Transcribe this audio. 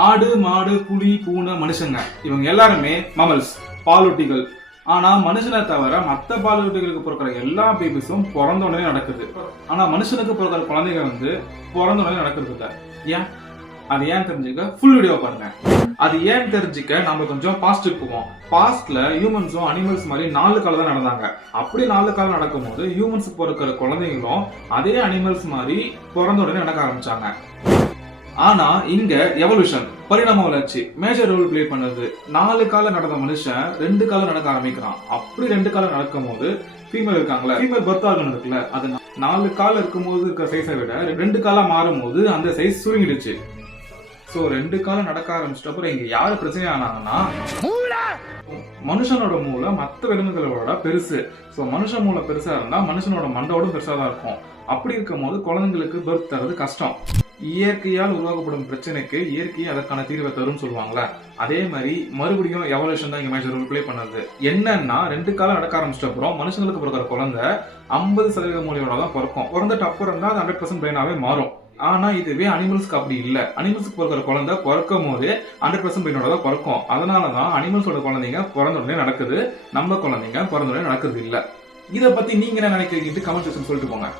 ஆடு மாடு புலி பூனை மனுஷங்க இவங்க எல்லாருமே மமல்ஸ் பாலூட்டிகள். ஆனா மனுஷனை தவிர மத்த பாலூட்டிகளுக்கு பிறக்கிற எல்லா பேபிஸும் பிறந்த உடனே நடக்குது. ஆனா மனுஷனுக்கு பிறக்கிற குழந்தைங்க பிறந்த உடனே நடக்கிறது இல்ல. ஏன்? அது ஏன் தெரிஞ்சுக்க ஃபுல் வீடியோ பாருங்க. அது ஏன் தெரிஞ்சுக்க நம்ம கொஞ்சம் பாஸ்ட்டுக்கு போவோம். பாஸ்ட்ல ஹியூமன்ஸும் அனிமல்ஸ் மாதிரி 4 காலம் தான் நடந்தாங்க. அப்படி 4 காலம் நடக்கும் போது ஹியூமன்ஸ் பிறக்கிற குழந்தைங்களும் அதே அனிமல்ஸ் மாதிரி பிறந்த உடனே நடக்க ஆரம்பிச்சாங்க. ஆனா இங்க எவல்யூஷன் பரிணாம வளர்ச்சி மேஜர் ரோல் பிளே பண்ணுது. 4 காலம் நடந்த மனுஷன் 2 காலம் நடக்க ஆரம்பிக்கிறான். அப்படி 2 காலம் நடக்கும் போது ஃபீமேல் இருக்காங்களா, ஃபீமேல் பர்த் ஆர்கன் இருக்குல்ல, அது 4 காலம் இருக்கும் போது இருக்க சைஸை விட 2 காலம் மாறும் போது அந்த சைஸ் சுருங்கிடுச்சு. சோ 2 காலம் நடக்க ஆரம்பிச்சிட்ட அப்புறம் இங்க யாரு பிரச்சனை ஆனாங்கன்னா, மனுஷனோட மூளை மற்ற விலங்குகளோட பெருசு. சோ மனுஷன் மூளை பெருசா இருந்தா மனுஷனோட மண்டோட பெருசா தான் இருக்கும். அப்படி இருக்கும் போது குழந்தைங்களுக்கு பர்த் தரது கஷ்டம். இயற்கையால் உருவாக்கப்படும் பிரச்சனைக்கு இயற்கை அதற்கான தீர்வை தரும் சொல்லுவாங்களே, அதே மாதிரி மறுபடியும் எவல்யூஷன் தான் இங்க மேஜர் ரோல் பிளே பண்ணது. என்னன்னா 2 காலம் நடக்க ஆரம்பிச்சிட்ட அப்புறம் மனுஷங்களுக்கு பிறக்கிற குழந்தை 50% மூளையோட தான் பிறக்கும். பிறந்துட்டு அப்புறம் தான் அது 100% பிரெயினாவே மாறும். ஆனா இதுவே அனிமல்ஸ்க்கு அப்படி இல்ல. அனிமல்ஸ்க்கு பிறக்கிற குழந்தை பிறக்கும் போது 100% பிரெயினோட தான் பிறக்கும். அதனாலதான் அனிமல்ஸோட குழந்தைங்க பிறந்த உடனே நடக்குது, நம்ம குழந்தைங்க பிறந்த உடனே நடக்குது இல்ல. இதை பத்தி நீங்க என்ன நினைக்கிறீங்க? கமெண்ட் செக்ஷன் சொல்லிட்டு போங்க.